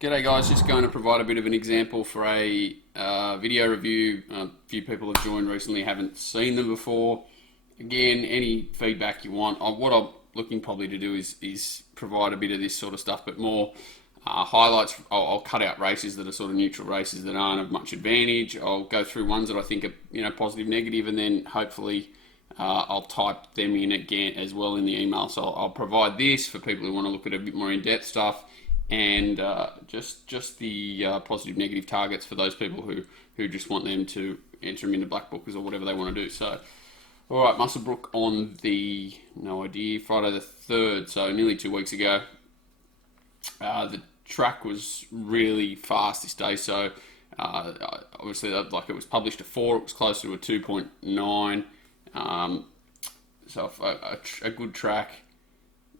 G'day guys, just going to provide a bit of an example for a video review. A few people have joined recently, haven't seen them before. Again, any feedback you want. What I'm looking probably to do is provide a bit of this sort of stuff, but more highlights. I'll cut out races that are sort of neutral races that aren't of much advantage. I'll go through ones that I think are positive, negative, and then hopefully I'll type them in again as well in the email. So I'll provide this for people who want to look at a bit more in-depth stuff, and just the positive negative targets for those people who just want them to enter them into black bookers or whatever they want to do. So all right, Muswellbrook on the Friday the 3rd, so nearly 2 weeks ago. The track was really fast this day, so obviously like it was published a 4, it was closer to a 2.9, so a good track.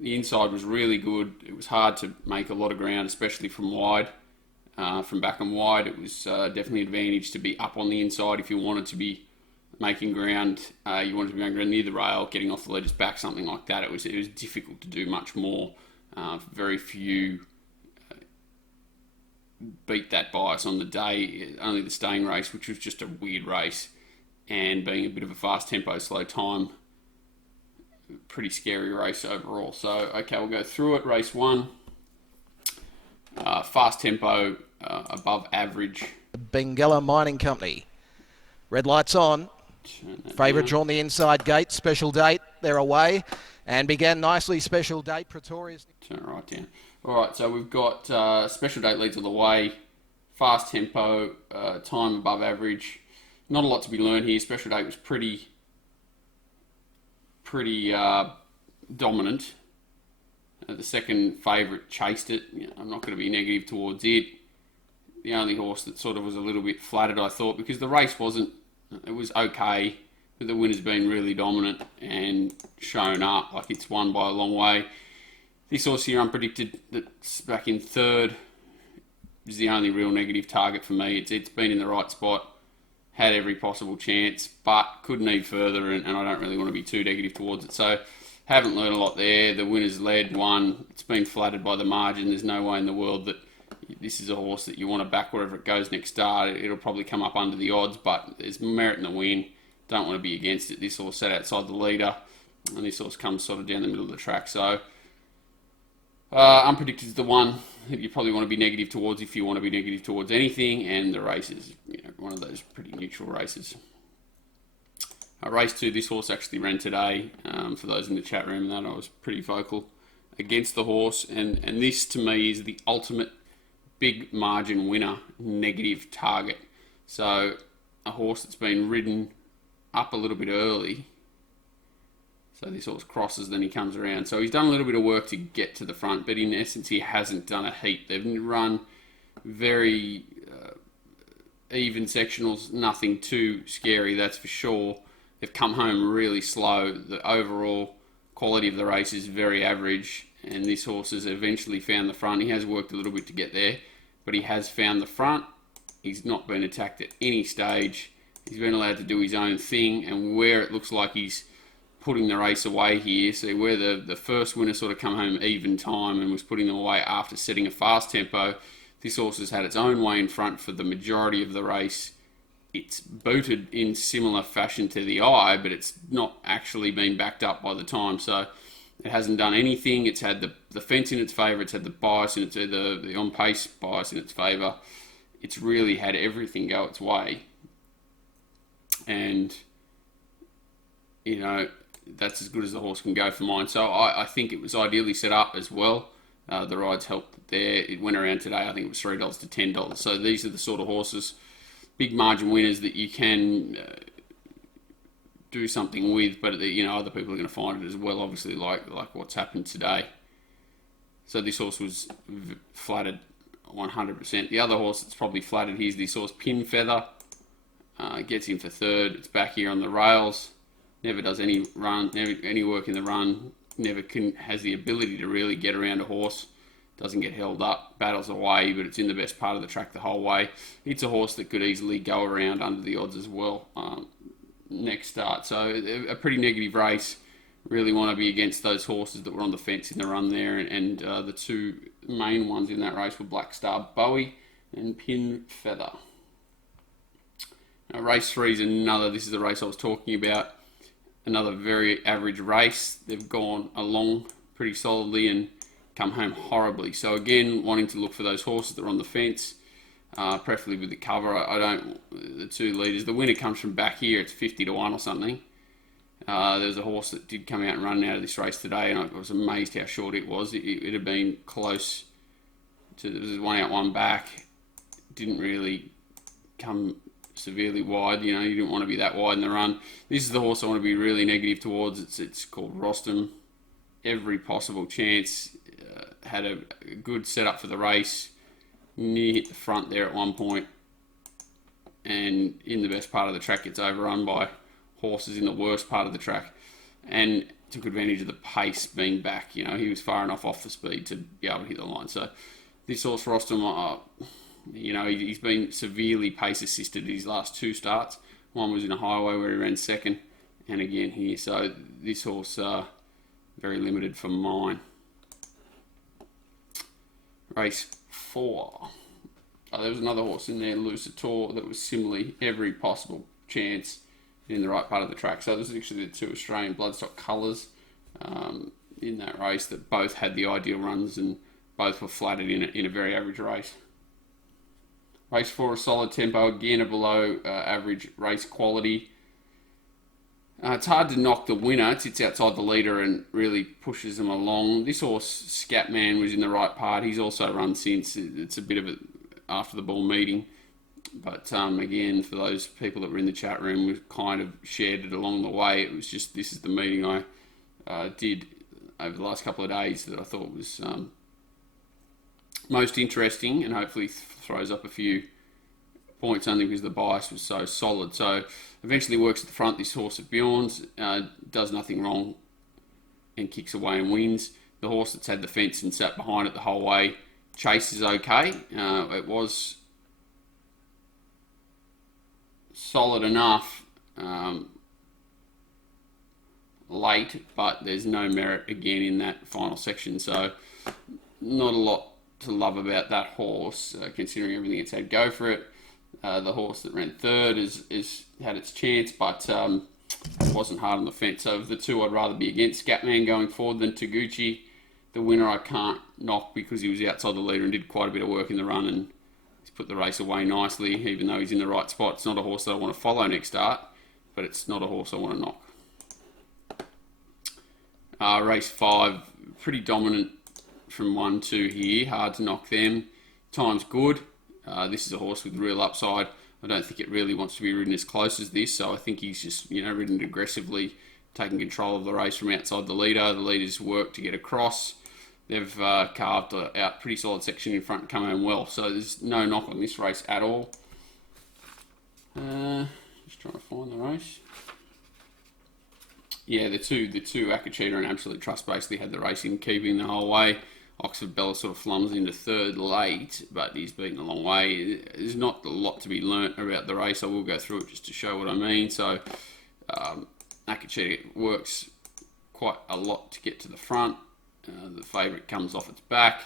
The inside was really good. It was hard to make a lot of ground, especially from wide. From back and wide, it was definitely an advantage to be up on the inside if you wanted to be making ground. You wanted to be making ground near the rail, getting off the leaders back, something like that. It was difficult to do much more. Very few beat that bias on the day. Only the staying race, which was just a weird race, and being a bit of a fast tempo, slow time. Pretty scary race overall. So okay, we'll go through it. Race 1, fast tempo, above average. Bengala Mining Company. Red lights on. Favourite drawn the inside gate. Special date. They're away. And began nicely. Special date. Pretoria's. Turn it right down. All right, so we've got special date leads all the way. Fast tempo, time above average. Not a lot to be learned here. Special date was pretty dominant. The second favourite chased it. I'm not going to be negative towards it. The only horse that sort of was a little bit flattered, I thought, because the race it was okay, but the winner's been really dominant and shown up. Like, it's won by a long way. This horse here, Unpredicted, that's back in 3rd, is the only real negative target for me. It's been in the right spot, had every possible chance, but could need further, and I don't really want to be too negative towards it. So haven't learned a lot there. The winner's led, won. It's been flattered by the margin. There's no way in the world that this is a horse that you want to back wherever it goes next start. It'll probably come up under the odds, but there's merit in the win. Don't want to be against it. This horse sat outside the leader, and this horse comes sort of down the middle of the track. So Unpredicted is the one that you probably want to be negative towards if you want to be negative towards anything, and the race is one of those pretty neutral races. Race 2, this horse actually ran today. For those in the chat room, that I was pretty vocal against the horse, and this to me is the ultimate big margin winner negative target. So a horse that's been ridden up a little bit early. So this horse crosses, then he comes around. So he's done a little bit of work to get to the front, but in essence he hasn't done a heat. They've run very even sectionals, nothing too scary, that's for sure. They've come home really slow. The overall quality of the race is very average, and this horse has eventually found the front. He has worked a little bit to get there, but he has found the front. He's not been attacked at any stage. He's been allowed to do his own thing, and where it looks like he's putting the race away here, so where the first winner sort of come home even time and was putting them away after setting a fast tempo, this horse has had its own way in front for the majority of the race. It's booted in similar fashion to the eye, but it's not actually been backed up by the time, so it hasn't done anything. It's had the fence in its favour, it's had the bias in its the on-pace bias in its favour. It's really had everything go its way, and that's as good as the horse can go for mine. So I think it was ideally set up as well. The rides helped there. It went around today, I think it was $3 to $10. So these are the sort of horses, big margin winners, that you can do something with, but other people are going to find it as well, obviously, like what's happened today. So this horse was flattered 100%. The other horse that's probably flattered here is this horse, Pin Feather. Gets in for 3rd. It's back here on the rails. Never does any run, never any work in the run. Never has the ability to really get around a horse. Doesn't get held up, battles away, but it's in the best part of the track the whole way. It's a horse that could easily go around under the odds as well next start. So a pretty negative race. Really want to be against those horses that were on the fence in the run there, and the two main ones in that race were Black Star Bowie and Pin Feather. Now, race 3 is another, this is the race I was talking about, another very average race. They've gone along pretty solidly and come home horribly. So again, wanting to look for those horses that are on the fence, preferably with the cover. The 2 leaders. The winner comes from back here. It's 50 to 1 or something. There's a horse that did come out and run out of this race today, and I was amazed how short it was. It had been close to, there was 1 out, 1 back. Didn't really come severely wide. You didn't want to be that wide in the run. This is the horse I want to be really negative towards. It's called Rostam. Every possible chance. Had a good setup for the race. Near hit the front there at one point, and in the best part of the track gets overrun by horses in the worst part of the track, and took advantage of the pace being back. He was far enough off the speed to be able to hit the line. So this horse Rostam, he's been severely pace assisted in his last 2 starts. One was in a highway where he ran second, and again here. So this horse very limited for mine. Race 4. There was another horse in there, Lucitor, that was similarly every possible chance in the right part of the track. So this is actually the 2 Australian bloodstock colours in that race that both had the ideal runs and both were flattered in a very average race. Race 4, a solid tempo, again a below average race quality. It's hard to knock the winner. It sits outside the leader and really pushes them along. This horse, Scatman, was in the right part. He's also run since. It's a bit of a after the ball meeting. But again, for those people that were in the chat room, we kind of shared it along the way. It was just, this is the meeting I did over the last couple of days that I thought was most interesting, and hopefully throws up a few points only because the bias was so solid. So eventually works at the front. This horse at Bjorn's does nothing wrong and kicks away and wins. The horse that's had the fence and sat behind it the whole way, Chase, is okay. It was solid enough late, but there's no merit again in that final section. So not a lot to love about that horse, considering everything it's had go for it. The horse that ran third is had its chance, but it wasn't hard on the fence. So of the 2, I'd rather be against Scatman going forward than Taguchi. The winner I can't knock because he was outside the leader and did quite a bit of work in the run, and he's put the race away nicely, even though he's in the right spot. It's not a horse that I want to follow next start, but it's not a horse I want to knock. Race 5, pretty dominant from 1, 2 here. Hard to knock them. Time's good. This is a horse with real upside. I don't think it really wants to be ridden as close as this, so I think he's just ridden aggressively, taking control of the race from outside the leader. The leader's work to get across. They've carved out pretty solid section in front and come home well, so there's no knock on this race at all. Just trying to find the race. Yeah, the two Akachita and Absolute Trust basically had the race in keeping the whole way. Oxford Bella sort of flums into third late, but he's beaten a long way. There's not a lot to be learnt about the race. I will go through it just to show what I mean. So Akachita works quite a lot to get to the front. The favourite comes off its back,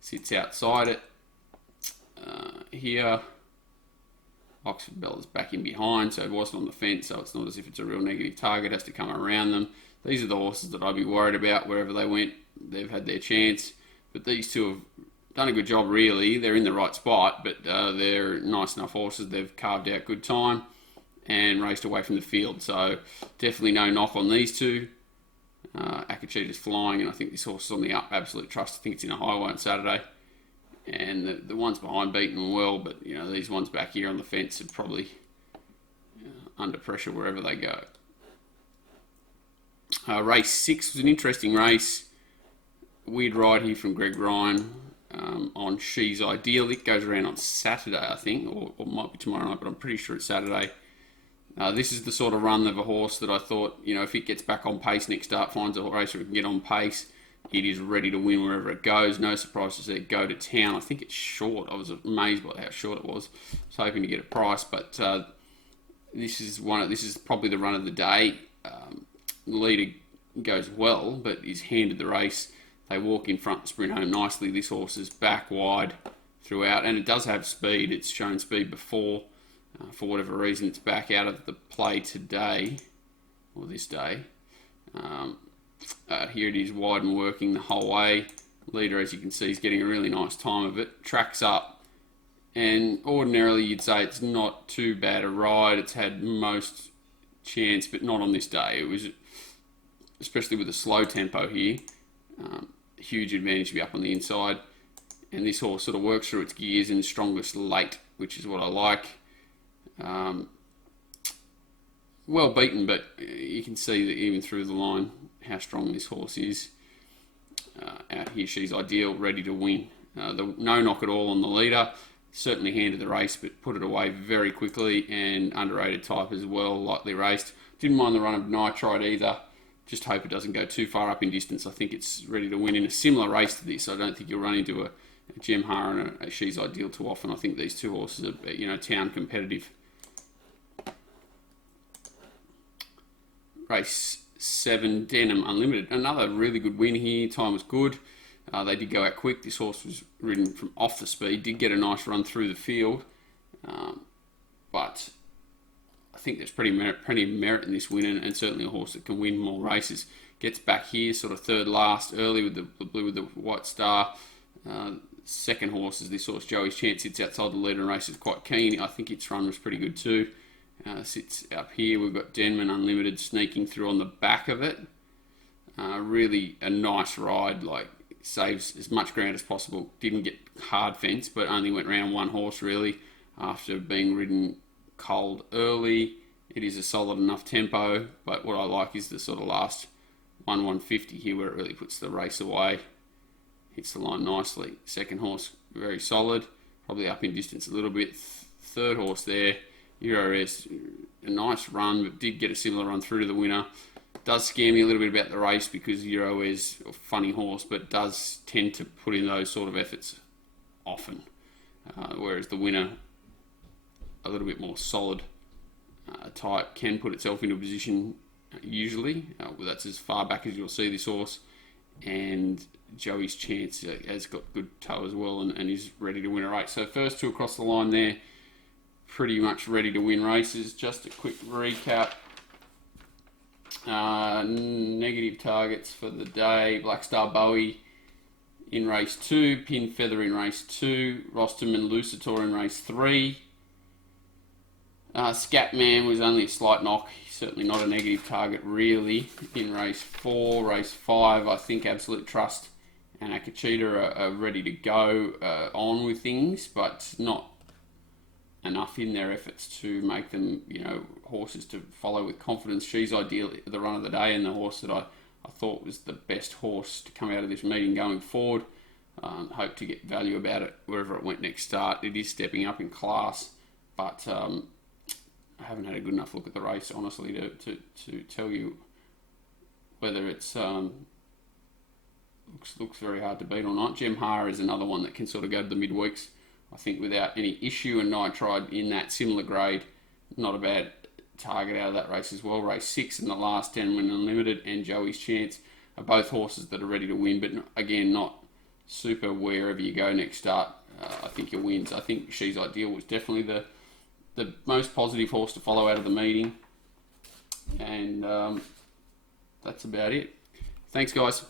sits outside it. Here, Oxford Bella's back in behind, so it wasn't on the fence, so it's not as if it's a real negative target. It has to come around them. These are the horses that I'd be worried about wherever they went. They've had their chance, but these 2 have done a good job, really. They're in the right spot, but they're nice enough horses. They've carved out good time and raced away from the field, so definitely no knock on these 2. Akachita's flying, and I think this horse is on the up. Absolute Trust, I think it's in a highway on Saturday. And the ones behind beaten them well, but these ones back here on the fence are probably under pressure wherever they go. Race 6 was an interesting race. Weird ride here from Greg Ryan on She's Ideal. It goes around on Saturday, I think, or might be tomorrow night, but I'm pretty sure it's Saturday. This is the sort of run of a horse that I thought, if it gets back on pace next start, finds a race where it can get on pace, it is ready to win wherever it goes. No surprise to see it go to town. I think it's short. I was amazed by how short it was. I was hoping to get a price, but this is probably the run of the day. The leader goes well, but he's handed the race. they walk in front and sprint home nicely. This horse is back wide throughout, and it does have speed. It's shown speed before. For whatever reason, it's back out of the play today, or this day. Here it is, wide and working the whole way. Leader, as you can see, is getting a really nice time of it. Tracks up, and ordinarily you'd say it's not too bad a ride. It's had most chance, but not on this day. It was, especially with a slow tempo here, huge advantage to be up on the inside. And this horse sort of works through its gears in strongest late, which is what I like. Well beaten, but you can see that even through the line how strong this horse is. Out here, She's Ideal, ready to win. No knock at all on the leader. Certainly handed the race, but put it away very quickly, and underrated type as well, lightly raced. Didn't mind the run of Nitride either. Just hope it doesn't go too far up in distance. I think it's ready to win in a similar race to this. I don't think you'll run into a Gemhar and a She's Ideal too often. I think these two horses are, town competitive. Race 7, Denim Unlimited. Another really good win here. Time was good. They did go out quick. This horse was ridden from off the speed. Did get a nice run through the field. But I think there's plenty of merit in this win, and certainly a horse that can win more races. Gets back here, sort of third last, early with the blue with the white star. Second horse is this horse, Joey's Chance. Sits outside the leader and races quite keen. I think its run was pretty good too. Sits up here. We've got Denman Unlimited sneaking through on the back of it. Really a nice ride, like saves as much ground as possible. Didn't get hard fence, but only went round one horse really after being ridden cold early. It is a solid enough tempo, but what I like is the sort of last 150 here where it really puts the race away. Hits the line nicely. Second horse, very solid. Probably up in distance a little bit. Third horse there, Euro-S, a nice run, but did get a similar run through to the winner. Does scare me a little bit about the race because Euro-S, a funny horse, but does tend to put in those sort of efforts often. Whereas the winner, a little bit more solid type, can put itself into a position usually. That's as far back as you'll see this horse. And Joey's Chance has got good toe as well and is ready to win a race. So first two across the line there, pretty much ready to win races. Just a quick recap. Negative targets for the day. Black Star Bowie in race 2. Pin Feather in race 2. Rostam and Lucitor in race 3. Scatman was only a slight knock. Certainly not a negative target really in race 4. Race 5, I think Absolute Trust and Akachita are ready to go on with things, but not enough in their efforts to make them, horses to follow with confidence. She's Ideal at the run of the day, and the horse that I thought was the best horse to come out of this meeting going forward. Hope to get value about it wherever it went next start. It is stepping up in class, but I haven't had a good enough look at the race, honestly, to tell you whether it's looks very hard to beat or not. Gemhar is another one that can sort of go to the midweeks, I think, without any issue, and Nitride in that similar grade, not a bad target out of that race as well. Race 6 in the last 10 Win Unlimited and Joey's Chance are both horses that are ready to win, but again, not super wherever you go next start. I think your wins. I think She's Ideal was definitely the most positive horse to follow out of the meeting, and that's about it. Thanks, guys.